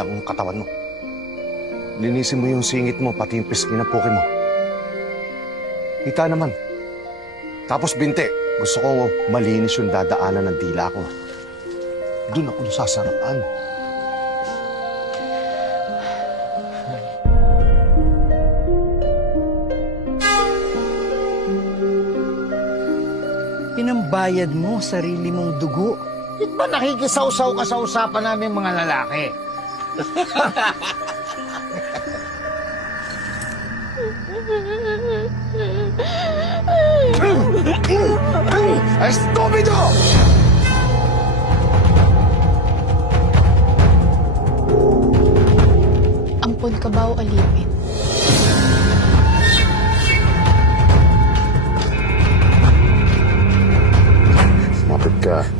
lang ang katawan mo. Linisin mo yung singit mo, pati yung pisngi ng puke mo. Kita naman. Tapos binte, gusto ko malinis yung dadaanan ng dila ko. Doon ako nasasarapan. Pinambayad mo sarili mong dugo. Di ba nakikisaw-saw ka sa usapan namin mga lalaki? Estúpido! Ampon ka ba o alipin? Mapit ka.